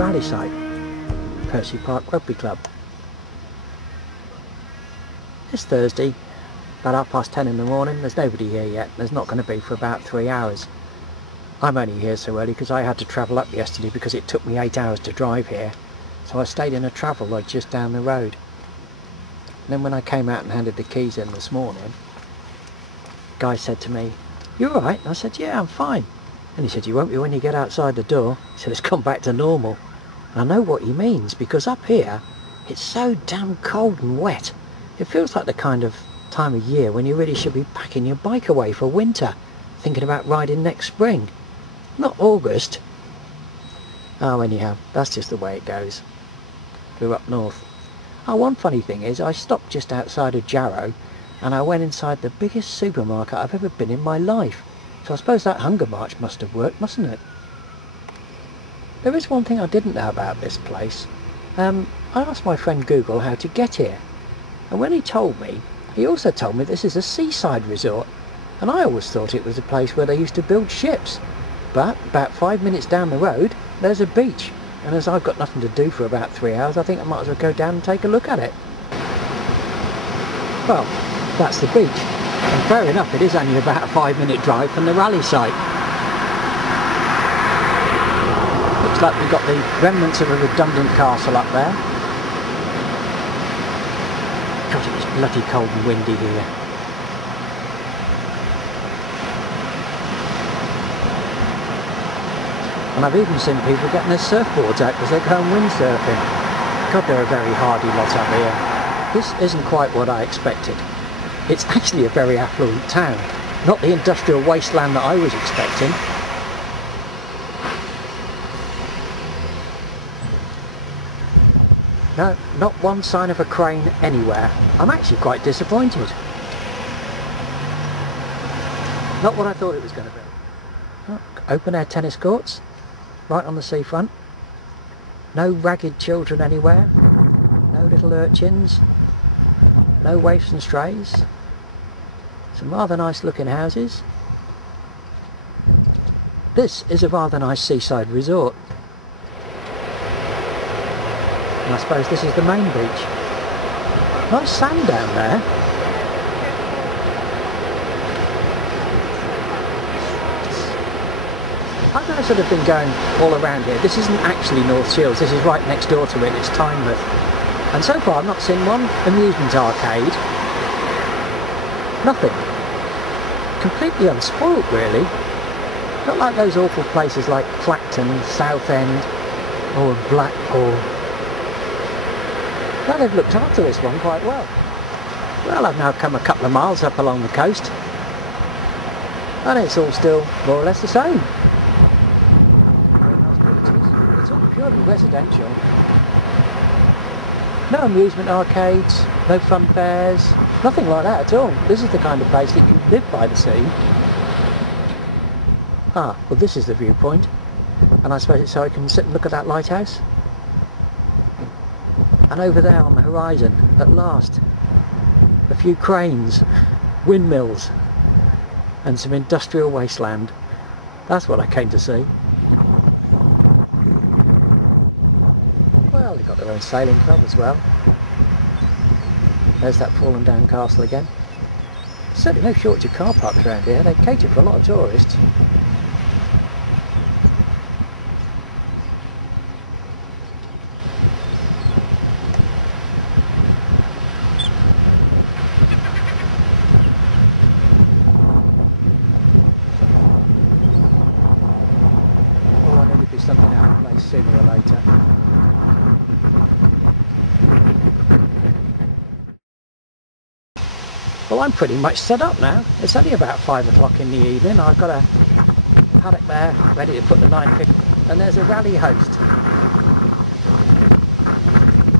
rally site, Percy Park Rugby Club. It's Thursday, about 10:30 in the morning. There's nobody here yet. There's not going to be for about 3 hours. I'm only here so early because I had to travel up yesterday because it took me 8 hours to drive here. So I stayed in a travel lodge just down the road. And then when I came out and handed the keys in this morning, the guy said to me, "You alright?" And I said, "Yeah, I'm fine." And he said, "You won't be when you get outside the door." He said, "It's gone back to normal." And I know what he means, because up here it's so damn cold and wet. It feels like the kind of time of year when you really should be packing your bike away for winter, thinking about riding next spring, not August. Oh, anyhow, that's just the way it goes. We're up north. Oh, one funny thing is I stopped just outside of Jarrow and I went inside the biggest supermarket I've ever been in my life. So I suppose that hunger march must have worked, mustn't it? There is one thing I didn't know about this place. I asked my friend Google how to get here, and when he told me, he also told me this is a seaside resort, and I always thought it was a place where they used to build ships. But about 5 minutes down the road there's a beach, and as I've got nothing to do for about 3 hours, I think I might as well go down and take a look at it. Well, that's the beach, and fair enough, it is only about a 5-minute drive from the rally site. Looks like we've got the remnants of a redundant castle up there. God, it's bloody cold and windy here. And I've even seen people getting their surfboards out because they're going windsurfing. God, they're a very hardy lot up here. This isn't quite what I expected. It's actually a very affluent town, not the industrial wasteland that I was expecting. No, not one sign of a crane anywhere. I'm actually quite disappointed. Not what I thought it was going to be. Oh, open air tennis courts, right on the seafront. No ragged children anywhere. No little urchins. No waifs and strays. Some rather nice looking houses. This is a rather nice seaside resort. And I suppose this is the main beach. Nice sand down there. I've now sort of been going all around here. This isn't actually North Shields, this is right next door to it, it's Tynemouth. And so far I've not seen one amusement arcade. Nothing. Completely unspoilt really. Not like those awful places like Clacton, Southend or Blackpool. Well, they've looked after this one quite well. Well, I've now come a couple of miles up along the coast and it's all still more or less the same. It's all purely residential. No amusement arcades, no fun fairs, nothing like that at all. This is the kind of place that you live by the sea. Ah, well this is the viewpoint, and I suppose it's so I can sit and look at that lighthouse. And over there on the horizon, at last, a few cranes, windmills, and some industrial wasteland. That's what I came to see. Well, they've got their own sailing club as well. There's that fallen down castle again. Certainly no shortage of car parks around here. They cater for a lot of tourists. Oh, I know there'll be something out of place sooner or later. Well, I'm pretty much set up now. It's only about 5 o'clock in the evening. I've got a paddock there ready to put the 950, and there's a rally host.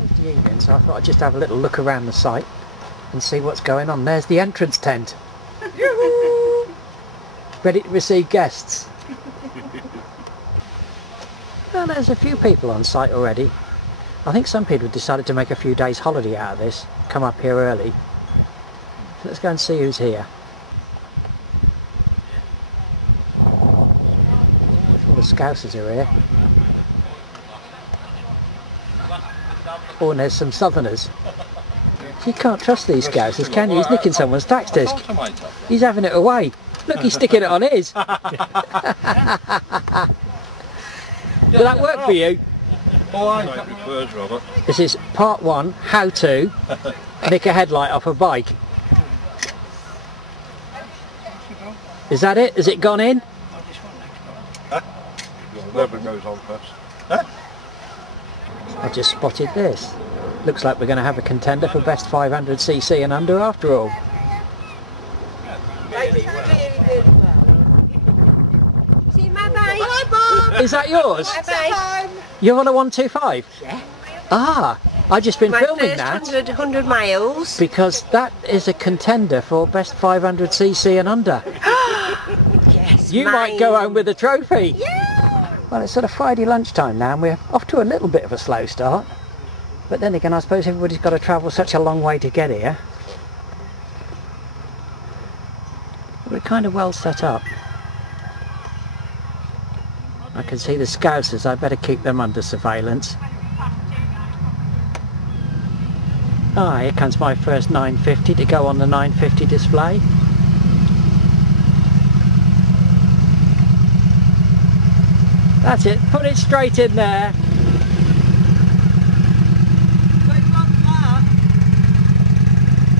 It's the evening, so I thought I'd just have a little look around the site and see what's going on. There's the entrance tent. Ready to receive guests. Well, there's a few people on site already. I think some people have decided to make a few days holiday out of this, come up here early. So let's go and see who's here. All the Scousers are here. Oh, and there's some southerners. You can't trust these scousers, can you? He's nicking someone's tax disc. He's having it away. Look, he's sticking it on his. Will that work for you? This is part 1, how to nick a headlight off a bike. Is that it? Has it gone in? I just spotted this. Looks like we're going to have a contender for best 500cc and under after all. See my bike? Hi, Bob! Is that yours? Bye. You're on a 125? Yeah. Ah, I've just been filming that. 100 miles. Because that is a contender for best 500cc and under. Yes, You mine. might go home with a trophy. Yeah. Well, it's sort of Friday lunchtime now and we're off to a little bit of a slow start. But then again, I suppose everybody's got to travel such a long way to get here. We're kind of well set up. I can see the scousers, I better keep them under surveillance. Ah, here comes my first 950 to go on the 950 display. That's it, put it straight in there.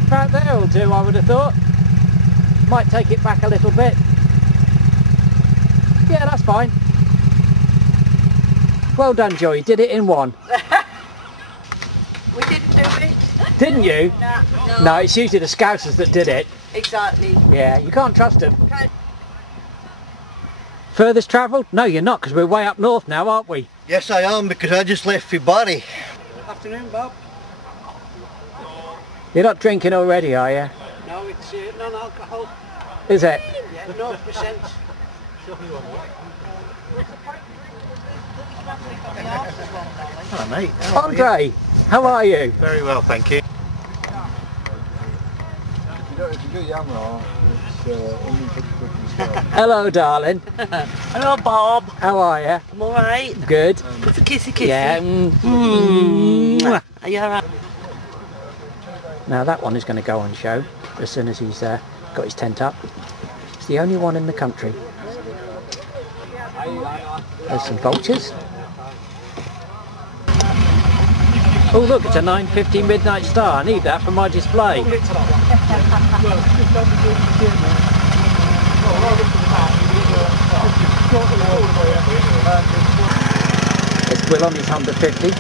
About there will do, I would have thought. Might take it back a little bit. Yeah, that's fine. Well done, Joy, you did it in one. We didn't do it. Didn't you? No. No, it's usually the scousers that did it. Exactly. Yeah, you can't trust them. Furthest travelled? No, you're not, because we're way up north now, aren't we? Yes, I am, because I just left for Barry. Afternoon, Bob. You're not drinking already, are you? No, it's non-alcohol. Is it? Yeah, 0%. Hello, mate. Andre, how are you? Very well, thank you. Hello, darling. Hello, Bob. How are you? I'm alright. Good. It's a kissy. Yeah. Are you alright? Now that one is going to go on show as soon as he's got his tent up. It's the only one in the country. There's some vultures. Oh look, it's a 950 Midnight Star. I need that for my display. It's Will on his 150.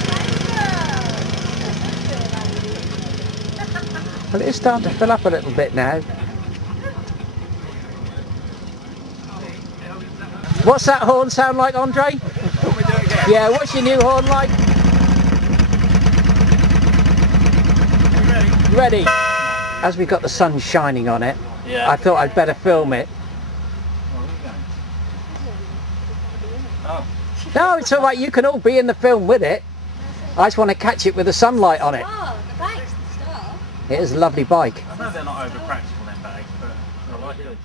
Well, it's starting to fill up a little bit now. What's that horn sound like, Andre? Yeah, what's your new horn like? Ready? As we got the sun shining on it, I thought I'd better film it. No, it's alright, you can all be in the film with it. I just want to catch it with the sunlight on it. Oh, the bike's the star. It is a lovely bike. I know they're not over practical, them bags, but I like it.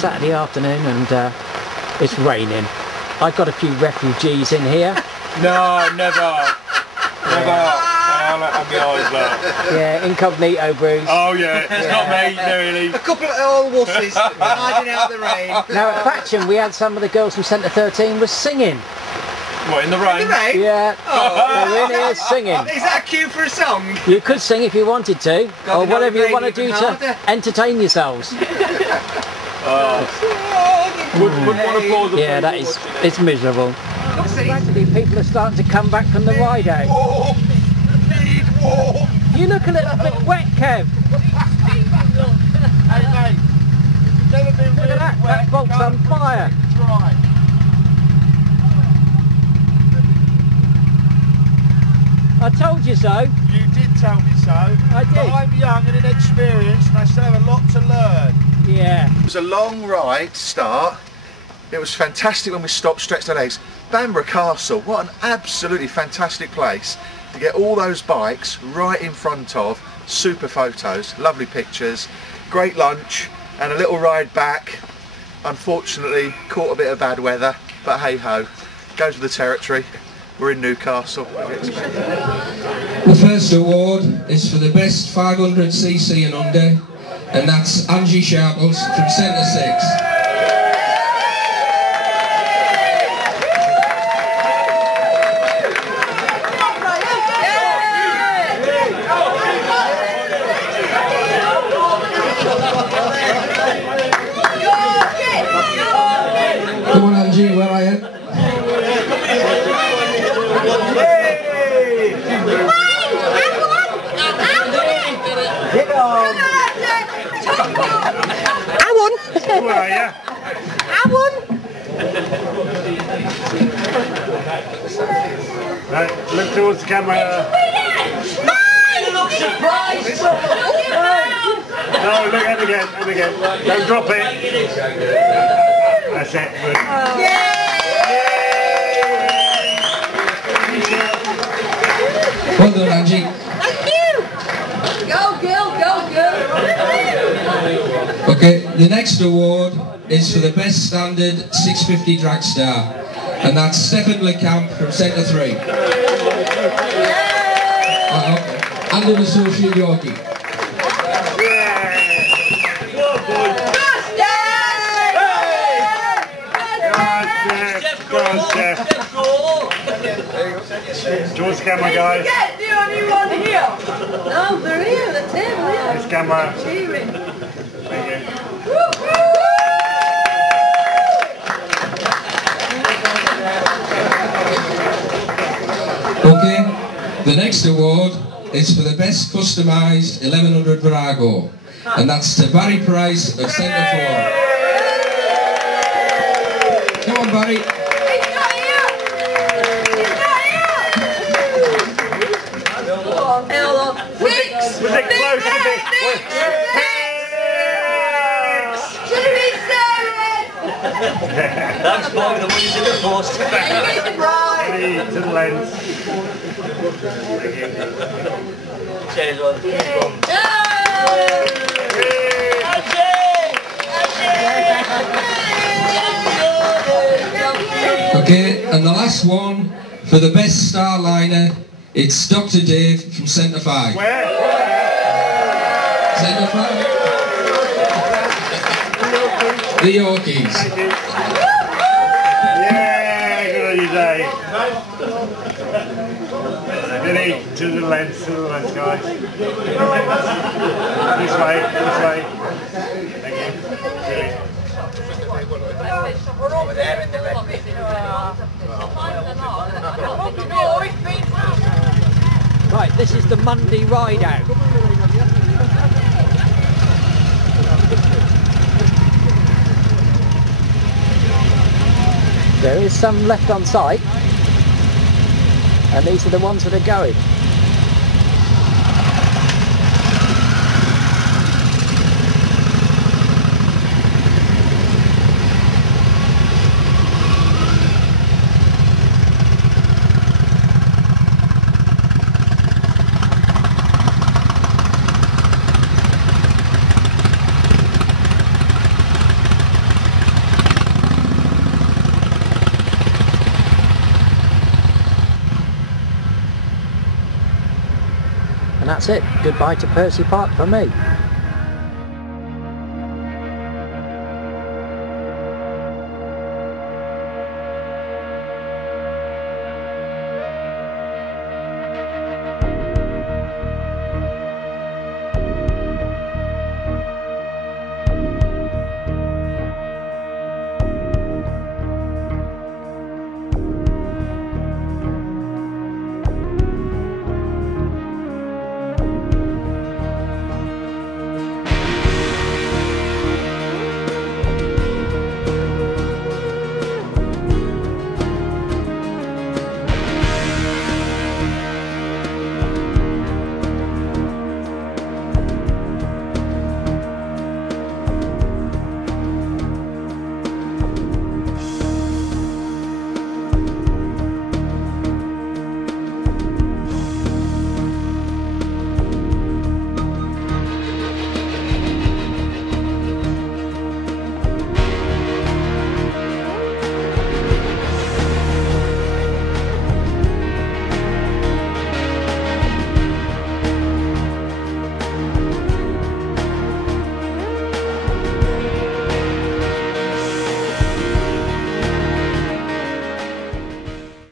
Saturday afternoon and it's raining. I've got a few refugees in here. No, never. Never. I'm yours, look. Yeah, incognito Bruce. Oh yeah, it's not me, really. A couple of old wusses hiding out the rain. Now at Thatcham we had some of the girls from Centre 13 was singing. What, in the rain? Yeah, they're in here singing. Is that a cue for a song? You could sing if you wanted to, God, or no, whatever you rain want to even do harder. to entertain yourselves. Wouldn't want to pause the Yeah, that is, it's miserable. Actually, people are starting to come back from the ride out. You look a little bit wet, Kev. Hey mate, never been Look at that bolt's on fire. Dry. I told you so. You did tell me so. I did. But I'm young and inexperienced and I still have a lot to learn. Yeah. It was a long ride to start. It was fantastic when we stopped, stretched our legs. Bamburgh Castle, what an absolutely fantastic place to get all those bikes right in front of. Super photos, lovely pictures, great lunch and a little ride back. Unfortunately caught a bit of bad weather, but hey ho, goes with the territory. We're in Newcastle. The first award is for the best 500cc and under, and that's Angie Sharples from Centre 6. Come on Angie, where are you? Where are you? Right, look towards the camera. No, look at it again, and again. Don't drop it. That's it. Well done Angie. Go, girl, go, girl. Okay, the next award is for the best standard 650 drag star, and that's Stefan LeCamp from Centre 3. And an associate Yorkie. Towards the camera, guys. Get the only one here. No, they're here, that's him, here. This camera. Cheering. Thank you. Okay, the next award is for the best customised 1100 Virago, and that's to Barry Price of Centre 4. Come on Barry. He's not here. He's not here. Hello. Six. Was it close to the... Should have been seven. That's fine, the money's in the post. Ready to the lens. Thank you. Cheers, one. Okay, and the last one for the best starliner, it's Dr. Dave from Centre 5. Where? Centre 5. The Yorkies. Thank you. Yeah, good on you, Dave. Ready to the lens, guys. This way. Thank you. Brilliant. We're over there in the red bit. Right, this is the Monday ride out. There is some left on site, and these are the ones that are going. that's it. Goodbye to Percy Park for me.